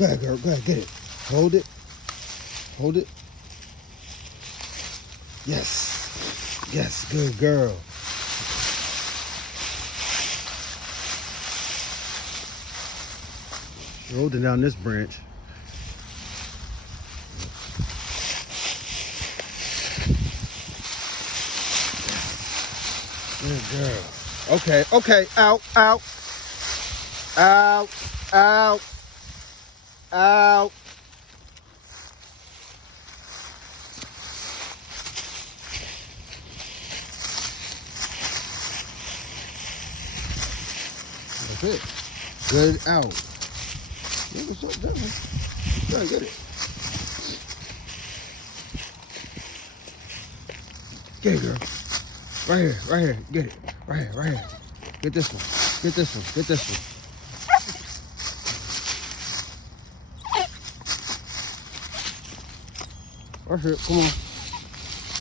Go ahead, girl. Go ahead, get it. Hold it. Hold it. Yes. Yes, good girl. You're holding down this branch. Good girl. Okay, okay. Out, out. Out, out, out. That's it. Good out. Yeah, what's up, down? Go get it. Get it, girl. Right here, right here. Get it. Right here, right here. Get this one. Get this one. Get this one. Right here. Come on.